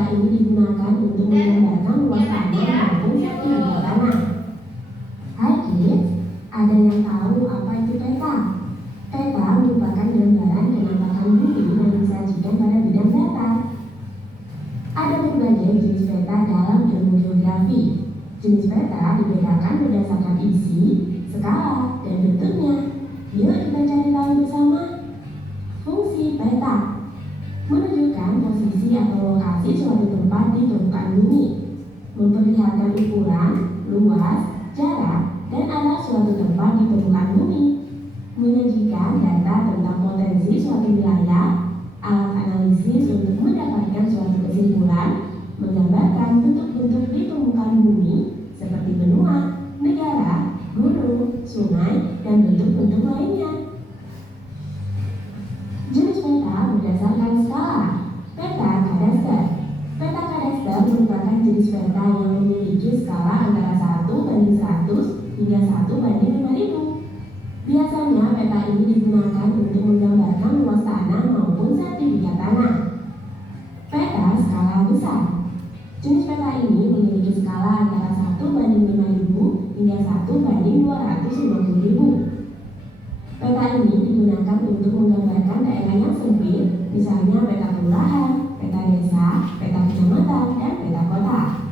peta ini digunakan untuk menggambarkan luas tanah maupun sertifikat tanah. Hai kids, ada yang tahu apa itu peta? Peta merupakan gambaran penampakan bumi yang disajikan pada bidang data. Ada berbagai jenis peta dalam ilmu geografi. Jenis peta dibedakan berdasarkan isi, skala, dan bentuknya. Yuk kita cari tahu bersama. Fungsi peta menunjukkan posisi atau lokasi suatu tempat di permukaan bumi, memperlihatkan ukuran, luas, jarak, dan arah suatu tempat di permukaan bumi, menyajikan data tentang potensi suatu wilayah, alat analisis untuk mendapatkan suatu kesimpulan, menggambarkan bentuk-bentuk di permukaan bumi seperti benua, negara, gunung, sungai, dan bentuk-bentuk lainnya. Jenis peta berdasarkan skala. Peta kadaster. Peta kadaster merupakan jenis peta yang memiliki skala antara 1:100 hingga 1:5000. Biasanya peta ini digunakan untuk menggambarkan luas tanah maupun sertifikat tanah. Peta skala besar. Jenis peta ini memiliki skala antara 1:5000 hingga 1:250.000. Peta ini digunakan untuk menggambarkan daerah yang sempit, misalnya peta kelurahan, peta desa, peta kecamatan, dan peta kota.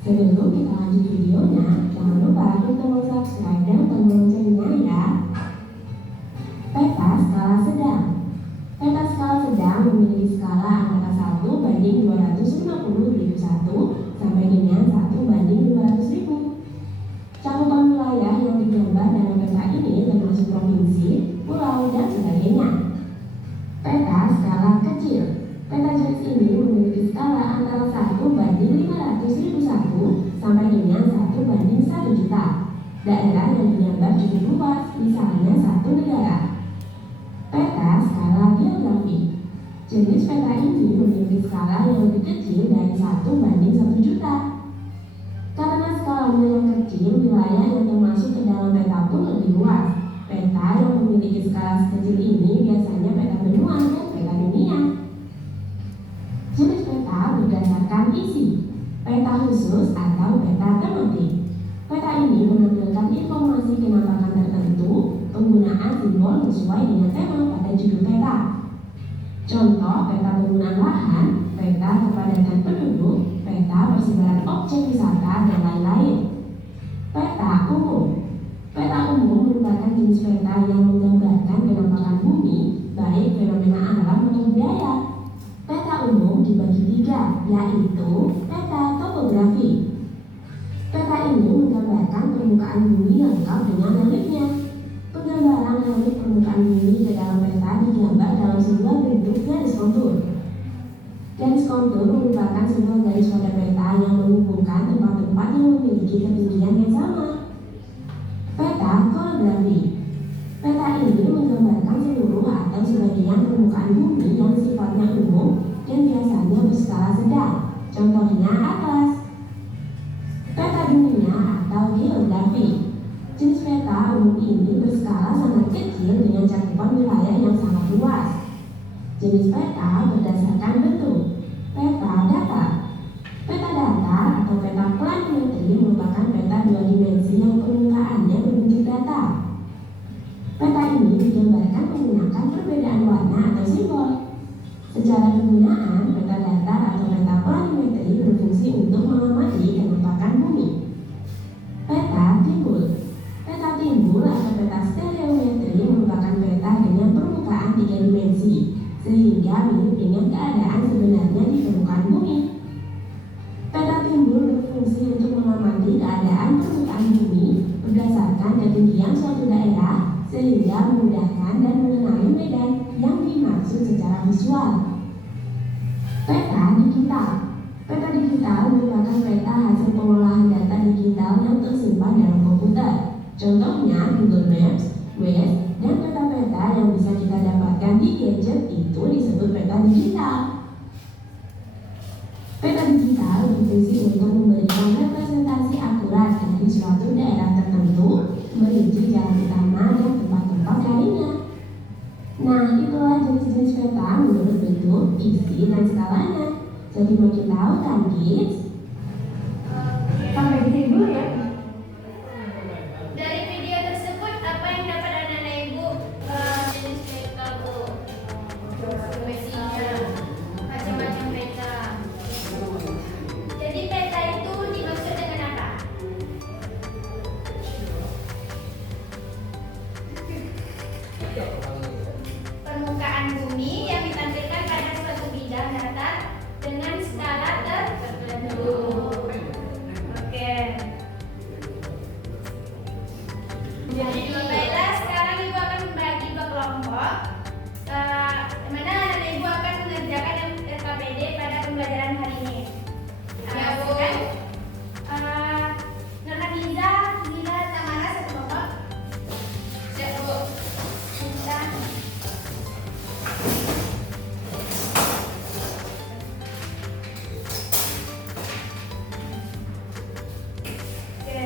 Sebelum kita lanjut videonya, jangan lupa klik tombol subscribe dan tombol loncengnya ya. Peta skala sedang. Peta skala sedang memiliki skala antara 1:250.001 sampai dengan 1:200.000. Cakupan wilayah yang digambar dalam peta ini termasuk provinsi, pulau, dan sebagainya. Peta skala kecil. Peta jenis ini memiliki skala antara 1:500.001 sampai dengan 1:1.000.000. Daerah yang digambar cukup luas, misalnya satu negara. Peta skala geografi. Jenis peta ini memiliki skala yang lebih kecil dari 1:1.000.000. Karena skalanya yang kecil, wilayah yang termasuk ke dalam peta pun lebih luas. Peta yang memiliki skala sekecil ini biasanya peta benua dan peta dunia. Jenis peta berdasarkan isi. Peta khusus atau peta tematik. Peta ini menampilkan informasi penampakan tertentu, penggunaan simbol sesuai dengan tema pada judul peta. Contoh peta penggunaan lahan, peta kepadatan penduduk, peta persebaran objek wisata, dan lain-lain. Peta umum. Peta umum merupakan jenis peta yang menggambarkan penampakan bumi, baik fenomena alam atau budaya. Peta umum dibagi 3, yaitu peta topografi. Peta ini menggambarkan permukaan bumi lengkap dengan reliefnya. Penggambaran relief permukaan bumi ke dalam peta digambar dalam sebuah bentuk garis kontur. Garis kontur merupakan sebuah garis pada peta yang menghubungkan tempat-tempat yang memiliki ketinggian yang sama. Peta korografi. Peta ini menggambarkan seluruh atau sebagian permukaan bumi yang sifatnya umum dan biasanya berskala sedang. Contohnya atlas. Peta dunia atau geografi. Jenis peta umum ini berskala sangat kecil dengan cakupan wilayah yang sangat luas. Jenis peta berdasarkan bentuk. Peta data. Peta data atau peta planimetri merupakan peta dua dimensi yang permukaannya berbentuk data. Peta ini digambarkan menggunakan perbedaan warna atau simbol. Secara penggunaan, peta datar atau peta planimetri berfungsi untuk mengamati penampakan bumi. Peta timbul. Peta timbul atau peta stereometri merupakan peta dengan permukaan 3 dimensi, sehingga mirip dengan keadaan sebenarnya di permukaan bumi. Peta timbul berfungsi untuk mengamati keadaan permukaan bumi berdasarkan ketinggian suatu daerah, sehingga memudahkan dan mengenali medan yang dimaksud secara visual. Peta digital. Peta digital merupakan peta hasil pengolahan data digital yang tersimpan dalam komputer. Contohnya Google Maps, Waze, dan peta-peta yang bisa kita dapatkan di gadget itu disebut peta digital. Peta digital berfungsi untuk memberikan representasi akurat dari suatu daerah tertentu, merinci jalan utama dan tempat-tempat lainnya. Nah, itulah jenis-jenis peta menurut bentuk, isi, dan skalanya. Jadi makin tahu kan, kids? Sampai di sini dulu ya. Dari video tersebut, apa yang dapat anak-anak ibu jenis peta, Bu? Geometrinya, macam-macam peta. Jadi peta itu dimaksud dengan apa? Permukaan bumi yang ditampilkan pada suatu bidang datar dengan skala tertentu. Oke. Jadi baiklah, sekarang ibu akan membagi dua kelompok. Mana anak ibu akan mengerjakan RKPD pada pembelajaran hari ini. Ya, Bu. Nurhadiza, Zila, Tamara satu kelompok. Siap, Bu. Kita. Oke.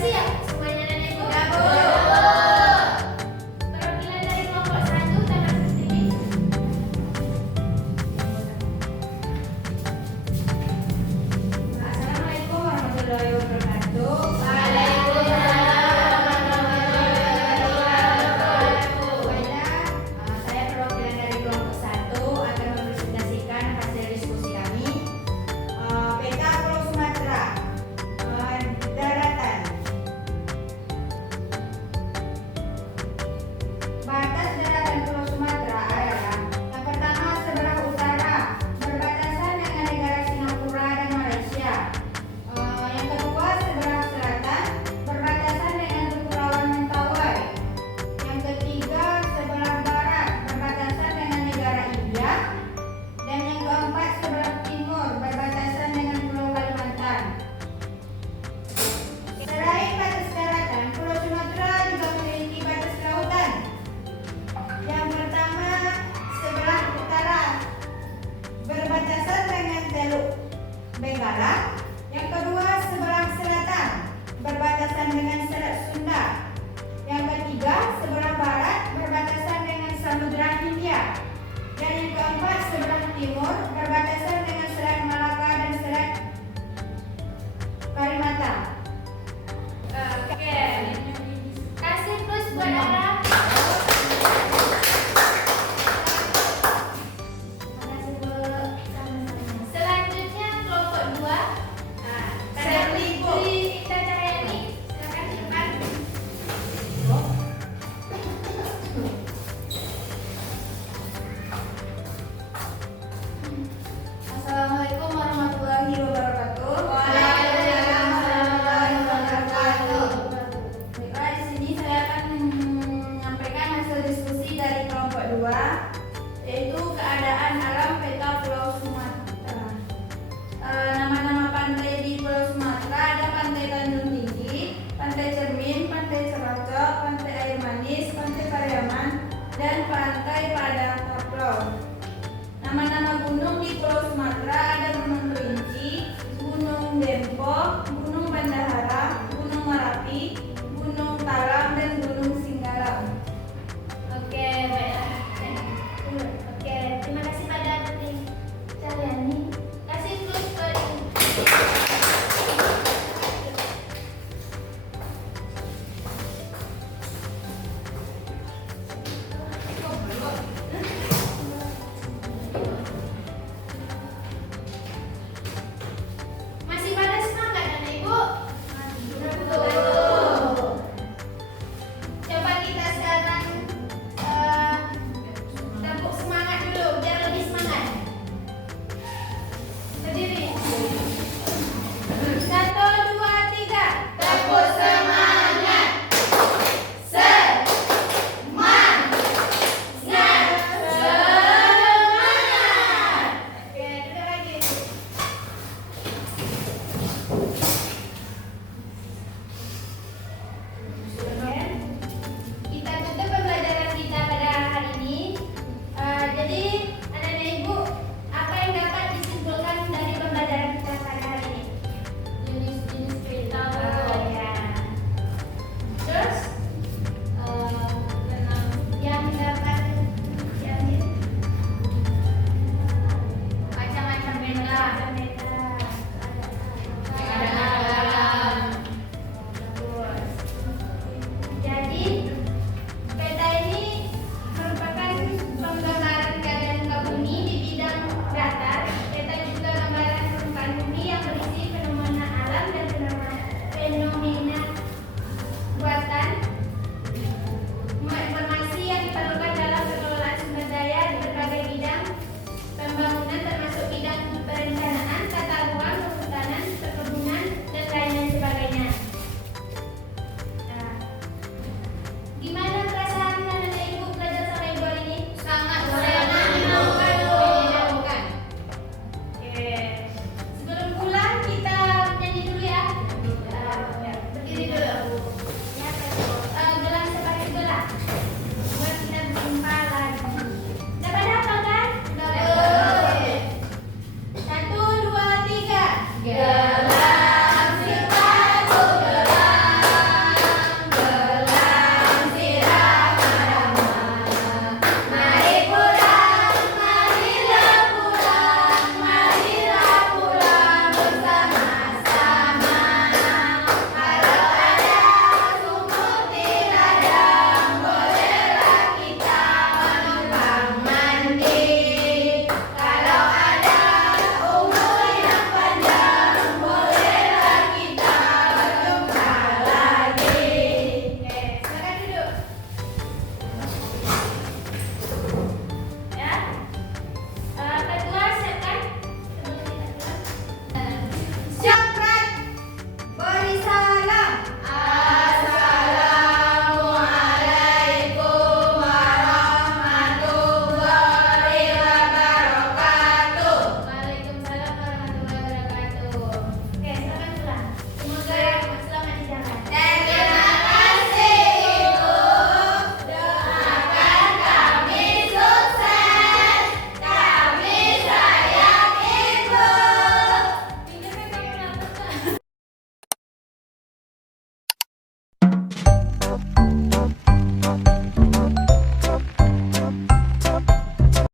siap?